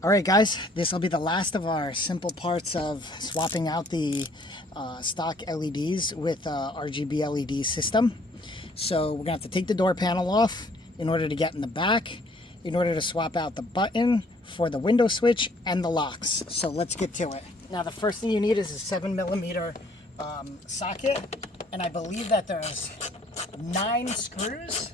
All right, guys, this will be the last of our simple parts of swapping out the stock LEDs with RGB LED system. So we're gonna have to take the door panel off in order to get in the back, in order to swap out the button for the window switch and the locks. So let's get to it. Now the first thing you need is a 7mm socket, and I believe that there's 9 screws.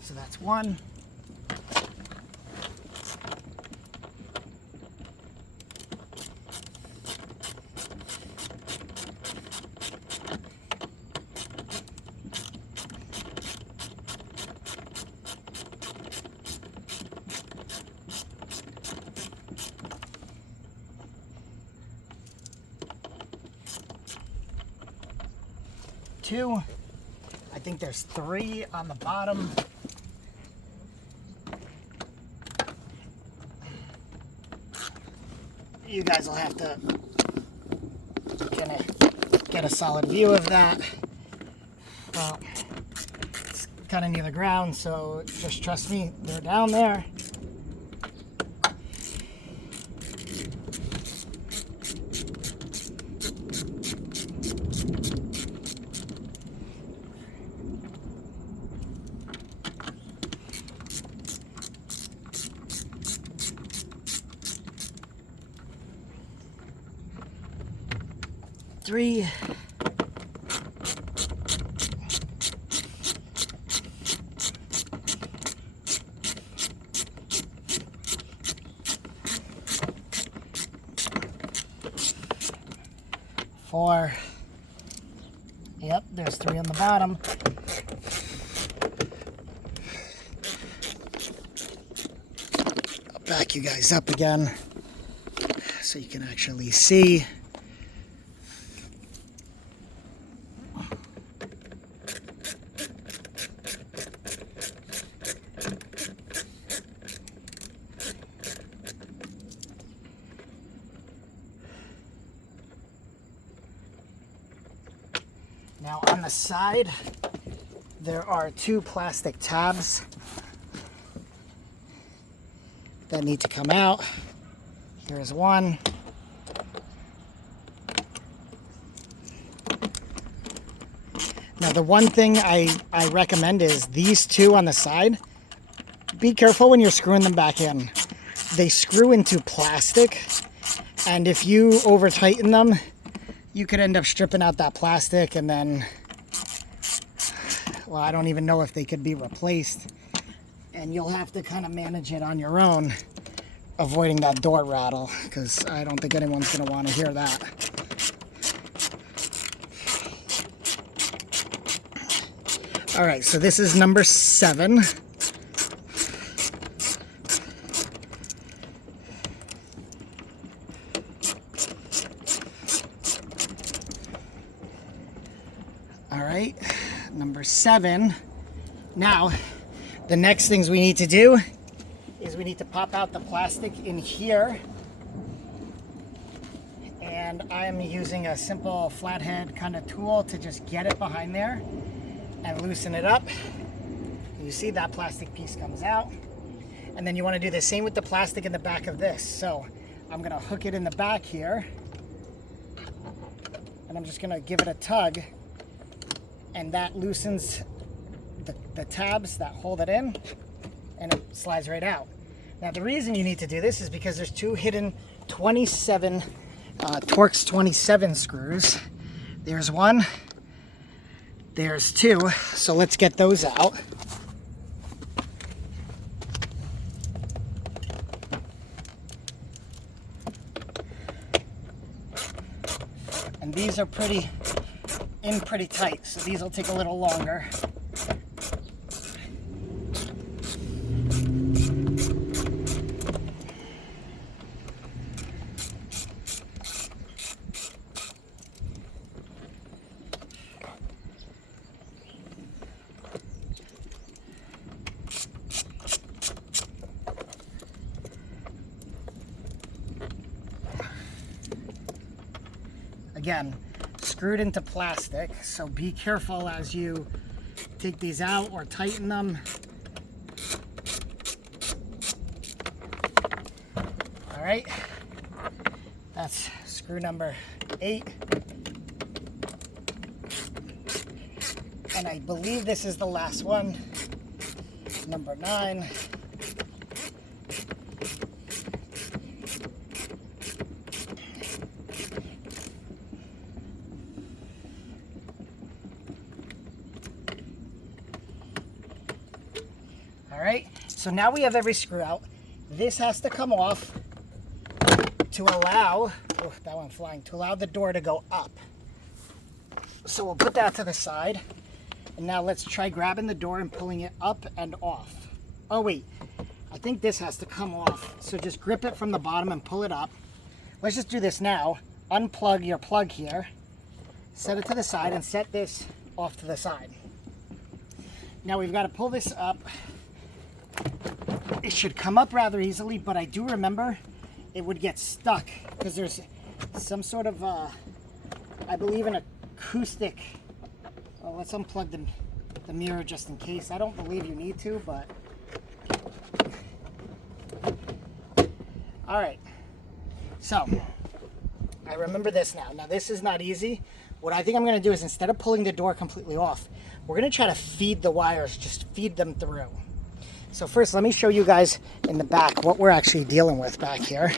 So that's one. Two. I think there's 3 on the bottom. You guys will have to get a solid view of that. Well, it's kind of near the ground, so just trust me, they're down there. Three. Four. Yep, there's 3 on the bottom. I'll back you guys up again so you can actually see. Now on the side, there are 2 plastic tabs that need to come out. Here's one. Now the one thing I recommend is these 2 on the side. Be careful when you're screwing them back in. They screw into plastic, and if you over tighten them, you could end up stripping out that plastic, and then, well, I don't even know if they could be replaced. And you'll have to kind of manage it on your own, avoiding that door rattle, because I don't think anyone's going to want to hear that. All right, so this is number 7. All right, number 7. Now, the next things we need to do is we need to pop out the plastic in here. And I'm using a simple flathead kind of tool to just get it behind there and loosen it up. You see that plastic piece comes out. And then you want to do the same with the plastic in the back of this. So I'm going to hook it in the back here. And I'm just going to give it a tug. And that loosens the tabs that hold it in, and it slides right out. Now the reason you need to do this is because there's 2 hidden 27 Torx 27 screws. There's 1, there's 2, so let's get those out. And these are pretty tight, so these will take a little longer. again, screwed into plastic, so be careful as you take these out or tighten them. All right, that's screw number 8. And I believe this is the last one, number 9. All right, so now we have every screw out. This has to come off to allow, oh, that one flying, to allow the door to go up. So we'll put that to the side. And now let's try grabbing the door and pulling it up and off. Oh wait, I think this has to come off. So just grip it from the bottom and pull it up. Let's just do this now. Unplug your plug here, set it to the side, and set this off to the side. Now we've got to pull this up. It should come up rather easily, but I do remember it would get stuck because there's some sort of, I believe, an acoustic. Well, let's unplug the mirror just in case. I don't believe you need to, but. All right, so I remember this now. Now this is not easy. What I think I'm gonna do is, instead of pulling the door completely off, we're gonna try to feed the wires, just feed them through. So first, let me show you guys in the back what we're actually dealing with back here.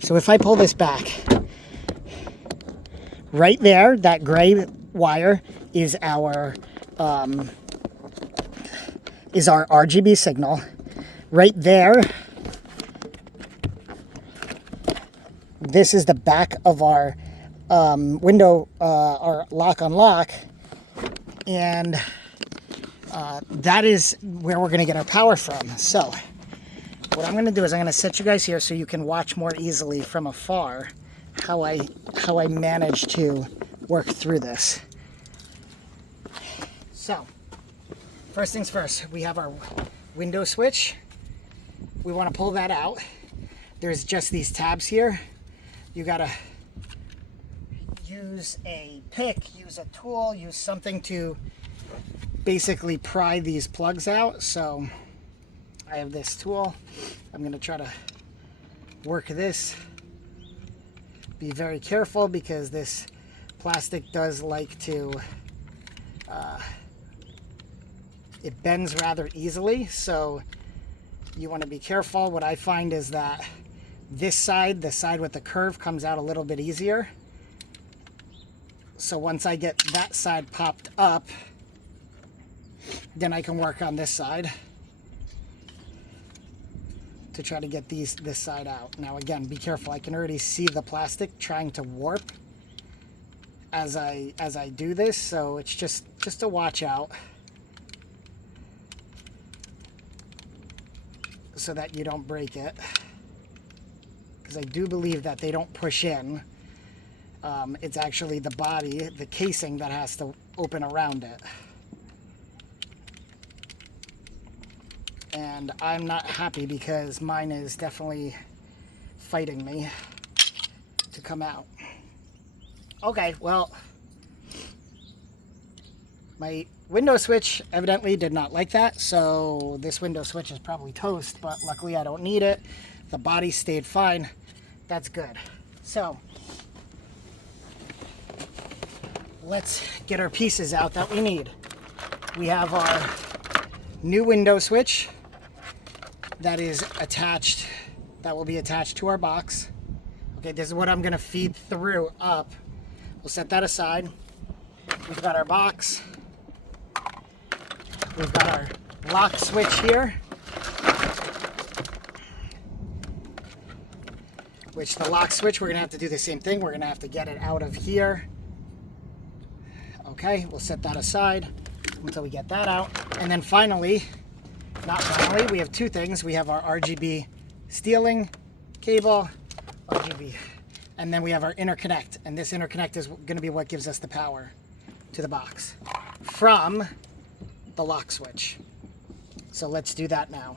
So if I pull this back, right there, that gray wire is our RGB signal. Right there, this is the back of our window, our lock unlock, and that is where we're going to get our power from. So what I'm going to do is I'm going to set you guys here so you can watch more easily from afar how I manage to work through this. So first things first, we have our window switch. We want to pull that out. There's just these tabs here. You got to use a pick, use a tool, use something to basically pry these plugs out. So I have this tool. I'm going to try to work this. Be very careful because this plastic does like to, it bends rather easily. So you want to be careful. What I find is that this side, the side with the curve, comes out a little bit easier. So once I get that side popped up, then I can work on this side to try to get this side out. Now again, be careful. I can already see the plastic trying to warp as I do this, so it's just a watch out so that you don't break it, because I do believe that they don't push in. It's actually the body, the casing, that has to open around it. And I'm not happy because mine is definitely fighting me to come out. Okay, well, my window switch evidently did not like that, so this window switch is probably toast, but luckily I don't need it. The body stayed fine. That's good. So let's get our pieces out that we need. We have our new window switch that is attached, that will be attached to our box. Okay, this is what I'm gonna feed through up. We'll set that aside. We've got our box. We've got our lock switch here, which the lock switch, we're gonna have to do the same thing. We're gonna have to get it out of here. Okay, we'll set that aside until we get that out. And then finally, we have two things. We have our RGB stealing cable, RGB, and then we have our interconnect. And this interconnect is going to be what gives us the power to the box from the lock switch. So let's do that now.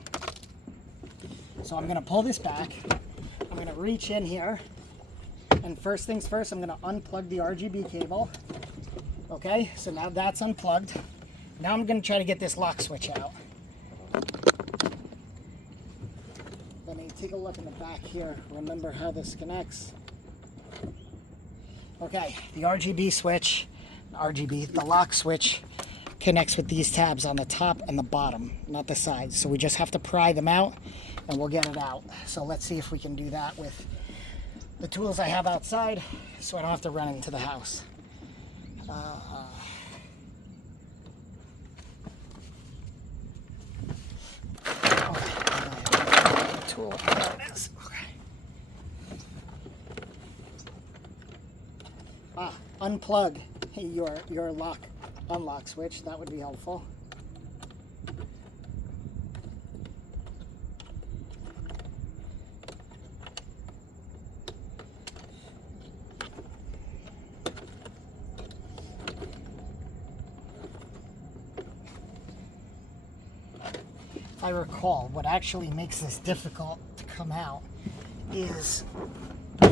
So I'm going to pull this back. I'm going to reach in here, and And first things first, I'm gonna unplug the RGB cable. Okay, so now that's unplugged. Now I'm gonna try to get this lock switch out. Let me take a look in the back here. Remember how this connects. Okay, the RGB switch, the lock switch connects with these tabs on the top and the bottom, not the sides. So we just have to pry them out and we'll get it out. So let's see if we can do that with the tools I have outside so I don't have to run into the house. Tool. There it is. Okay. Unplug your unlock switch. That would be helpful. If I recall, what actually makes this difficult to come out is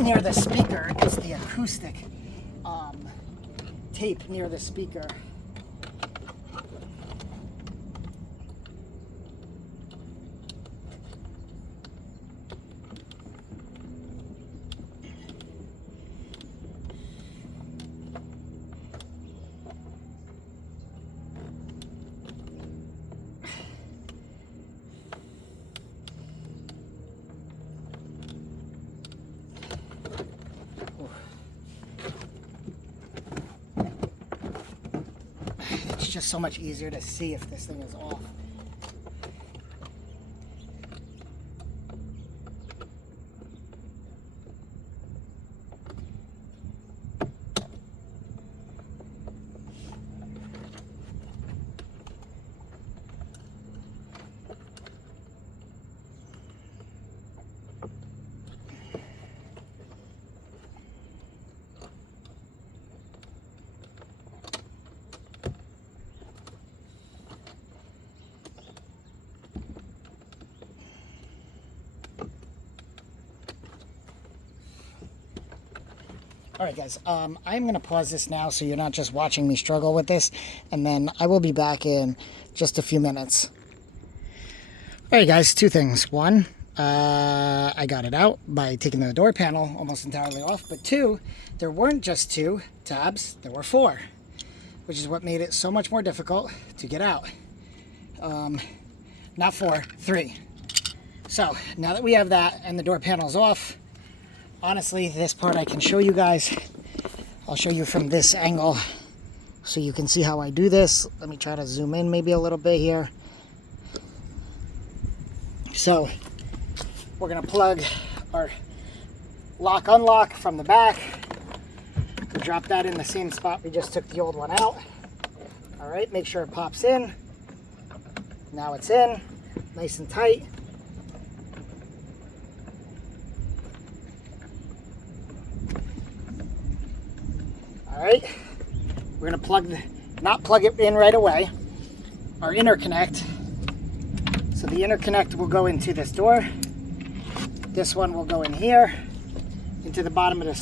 near the speaker. It's the acoustic tape near the speaker. It's just so much easier to see if this thing is off. Alright guys, I'm going to pause this now so you're not just watching me struggle with this, and then I will be back in just a few minutes. Alright guys, two things. One, I got it out by taking the door panel almost entirely off, but two, there weren't just two tabs, there were four, which is what made it so much more difficult to get out. Not four, three. So now that we have that and the door panel's off, honestly, this part I can show you guys. I'll show you from this angle so you can see how I do this. Let me try to zoom in maybe a little bit here. So we're going to plug our lock unlock from the back. Drop that in the same spot we just took the old one out. All right, make sure it pops in. Now it's in, nice and tight. All right, we're gonna not plug it in right away, our interconnect. So the interconnect will go into this door. This one will go in here, into the bottom of the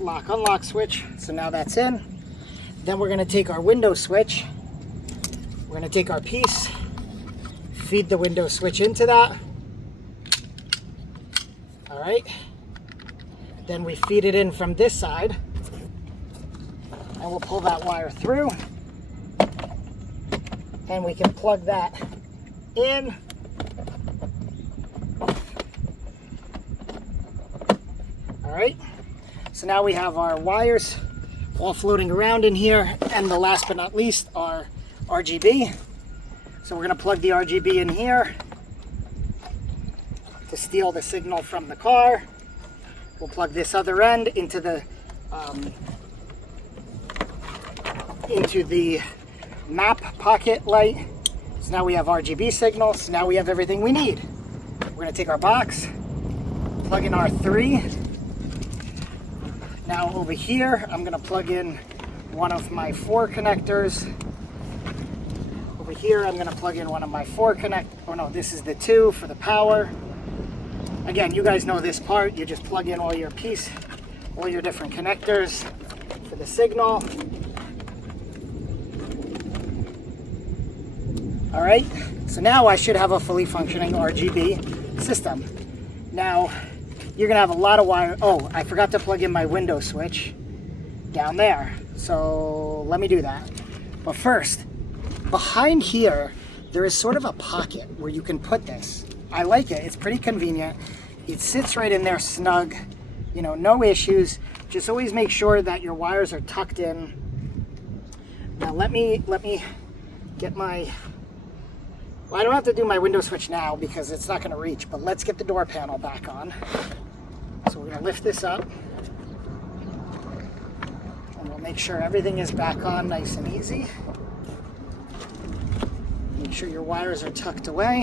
lock unlock switch. So now that's in. Then we're gonna take our window switch. We're gonna take our piece, feed the window switch into that. All right. Then we feed it in from this side, and we'll pull that wire through, and we can plug that in. All right, so now we have our wires all floating around in here, and the last but not least, our RGB. So we're gonna plug the RGB in here to steal the signal from the car. We'll plug this other end into the map pocket light. So now we have RGB signals. So now we have everything we need. We're going to take our box, plug in our 3. Now over here, I'm going to plug in one of my 4 connectors. Over here, I'm going to plug in one of my 4 oh no, this is the 2 for the power. Again, you guys know this part. You just plug in all your different connectors for the signal. All right, so now I should have a fully functioning RGB system. Now, you're gonna have a lot of wire. Oh, I forgot to plug in my window switch down there. So let me do that. But first, behind here, there is sort of a pocket where you can put this. I like it, it's pretty convenient. It sits right in there snug, you know, no issues. Just always make sure that your wires are tucked in. Now let me get my, well, I don't have to do my window switch now because it's not gonna reach, but let's get the door panel back on. So we're gonna lift this up and we'll make sure everything is back on nice and easy. Make sure your wires are tucked away.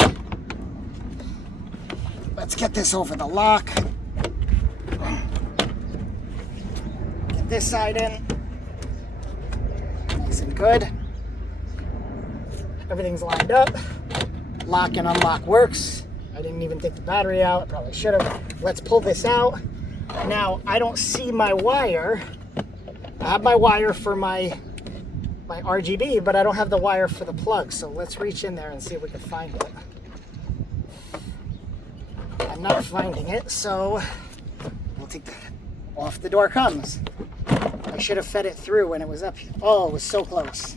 Let's get this over the lock. Get this side in. Nice and good. Everything's lined up. Lock and unlock works. I didn't even take the battery out. Probably should have. Let's pull this out. Now, I don't see my wire. I have my wire for my RGB, but I don't have the wire for the plug. So let's reach in there and see if we can find it. I'm not finding it, so we'll take the, off the door comes. I should have fed it through when it was up here. Oh, it was so close.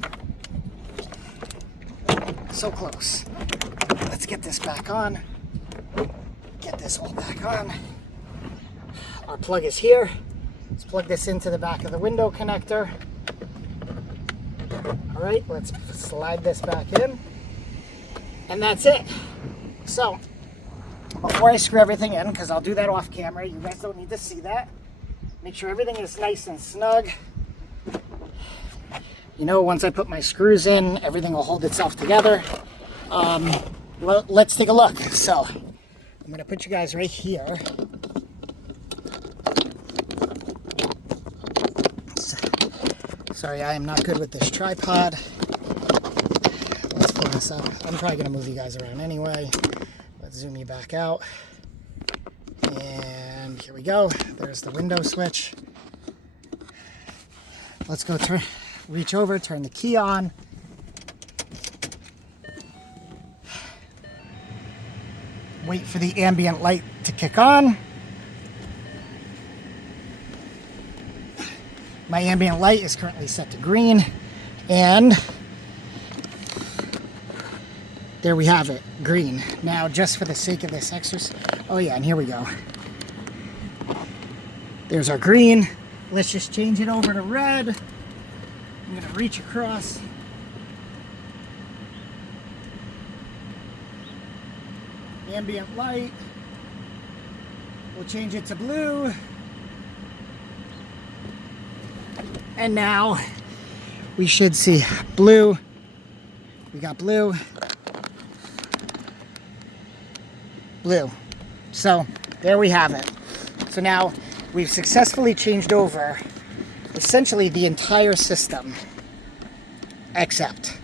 So close. Let's get this back on. Get this all back on. Our plug is here. Let's plug this into the back of the window connector. All right, let's slide this back in. And that's it. So, before I screw everything in, because I'll do that off camera, you guys don't need to see that. Make sure everything is nice and snug. You know, once I put my screws in, everything will hold itself together. Well, let's take a look. So, I'm gonna put you guys right here. Sorry, I am not good with this tripod. Let's pull this up. I'm probably gonna move you guys around anyway. Let's zoom you back out. And here we go. There's the window switch. Let's go reach over, turn the key on. Wait for the ambient light to kick on. My ambient light is currently set to green, and there we have it, green. Now, just for the sake of this exercise, oh yeah, and here we go. There's our green. Let's just change it over to red. I'm gonna reach across. Ambient light. We'll change it to blue. And now we should see blue. We got blue. Blue. So there we have it. So now we've successfully changed over essentially the entire system except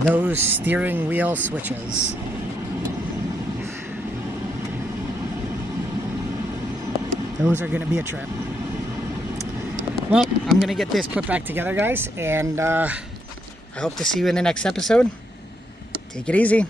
those steering wheel switches. Those are going to be a trip. Well, I'm going to get this put back together, guys, and I hope to see you in the next episode. Take it easy.